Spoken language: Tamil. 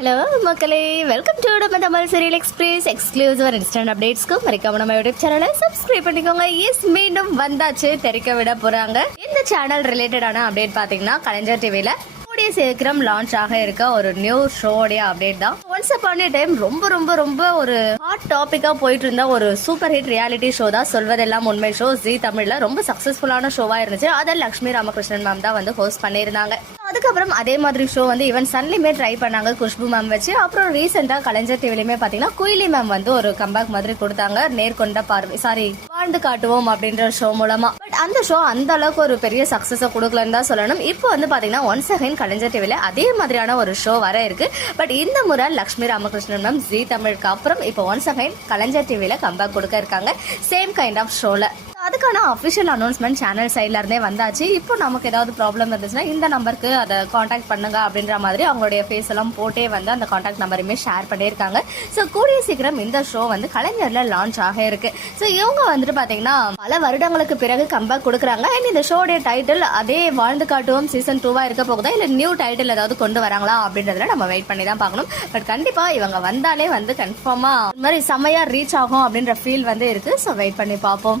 ஹலோ மக்களே. வெல்கம் டு நம்ம Tamil serial express exclusive instant அப்டேட்ஸ்க்கு மறக்காம நம்ம யூடியூப் சேனலை சப்ஸ்கிரைப் பண்ணிக்கோங்க. எஸ் மீண்டும் வந்தாச்சு தெரிக்க விட போறாங்க. இந்த சேனல் ரிலேட்டடான அப்டேட் பாத்தீங்கன்னா கலைஞர் டிவியில கூடிய சீக்கிரம் லான்ச் ஆக இருக்க ஒரு நியூ ஷோடைய அப்டேட் தான். ஒன்ஸ் அப்பான் டைம் ரொம்ப ரொம்ப ரொம்ப ஒரு ஹாட் டாபிக்கா போயிட்டு இருந்த ஒரு சூப்பர் ஹிட் ரியாலிட்டி ஷோ தான் சொல்வதெல்லாம் உண்மை ஷோ ஜி தமிழ்ல ரொம்ப சக்சஸ்ஃபுல்லான ஷோவா இருந்துச்சு. அதை லக்ஷ்மி ராமகிருஷ்ணன் மேம் தான் வந்து ஹோஸ்ட் பண்ணியிருந்தாங்க. அதுக்கப்புறம் அதே மாதிரி ஷோ வந்து ஈவன் சன்லையுமே ட்ரை பண்ணாங்க குஷ்பு மேம் வச்சு. அப்புறம் ரீசெண்டாக கலைஞர் டிவிலையுமே பார்த்தீங்கன்னா குயிலி மேம் வந்து ஒரு கம்பேக் மாதிரி கொடுத்தாங்க நேர்கொண்ட பார்வை. சாரி வாழ்ந்து காட்டுவோம் அப்படின்ற ஷோ மூலமா. பட் அந்த ஷோ அந்த அளவுக்கு ஒரு பெரிய சக்ஸஸை கொடுக்கலன்னு தான் சொல்லணும். இப்போ வந்து பார்த்தீங்கன்னா ஒன்ஸ் அகைன் கலைஞர் டிவியில் அதே மாதிரியான ஒரு ஷோ வர இருக்கு. பட் இந்த முறை லக்ஷ்மி ராமகிருஷ்ணன் மேம் ஜி தமிழுக்கு அப்புறம் இப்போ ஒன்ஸ் அகைன் கலைஞர் டிவியில் கம்பேக் கொடுக்க இருக்காங்க. சேம் கைண்ட் ஆஃப் ஷோவில் அதுக்கான அஃபிஷியல் அனௌன்ஸ்மெண்ட் சேனல் சைட்ல இருந்தே வந்தாச்சு. இப்போ நமக்கு ஏதாவது ப்ராப்ளம் இருந்துச்சுன்னா இந்த நம்பருக்கு அதை காண்டாக்ட் பண்ணுங்க அப்படின்ற மாதிரி அவங்களுடைய ஃபேஸ் எல்லாம் போட்டே வந்து அந்த காண்டாக்ட் நம்பருமே ஷேர் பண்ணியிருக்காங்க. ஸோ கூடிய சீக்கிரம் இந்த ஷோ வந்து கலைஞர்ல லான்ச் ஆக இருக்கு. ஸோ இவங்க வந்துட்டு பாத்தீங்கன்னா பல வருடங்களுக்கு பிறகு கம்பேக் கொடுக்குறாங்க. அண்ட் இந்த ஷோடைய டைட்டில் அதே வாழ்ந்து காட்டுவோம் சீசன் டூவா இருக்க போகுதா? இல்ல நியூ டைட்டில் ஏதாவது கொண்டு வராங்களா? அப்படின்றதுல நம்ம வெயிட் பண்ணி தான் பார்க்கணும். பட் கண்டிப்பா இவங்க வந்தாலே வந்து கன்ஃபார்மா இந்த மாதிரி செம்மையா ரீச் ஆகும் அப்படின்ற ஃபீல் வந்து இருக்கு. ஸோ வெயிட் பண்ணி பார்ப்போம்.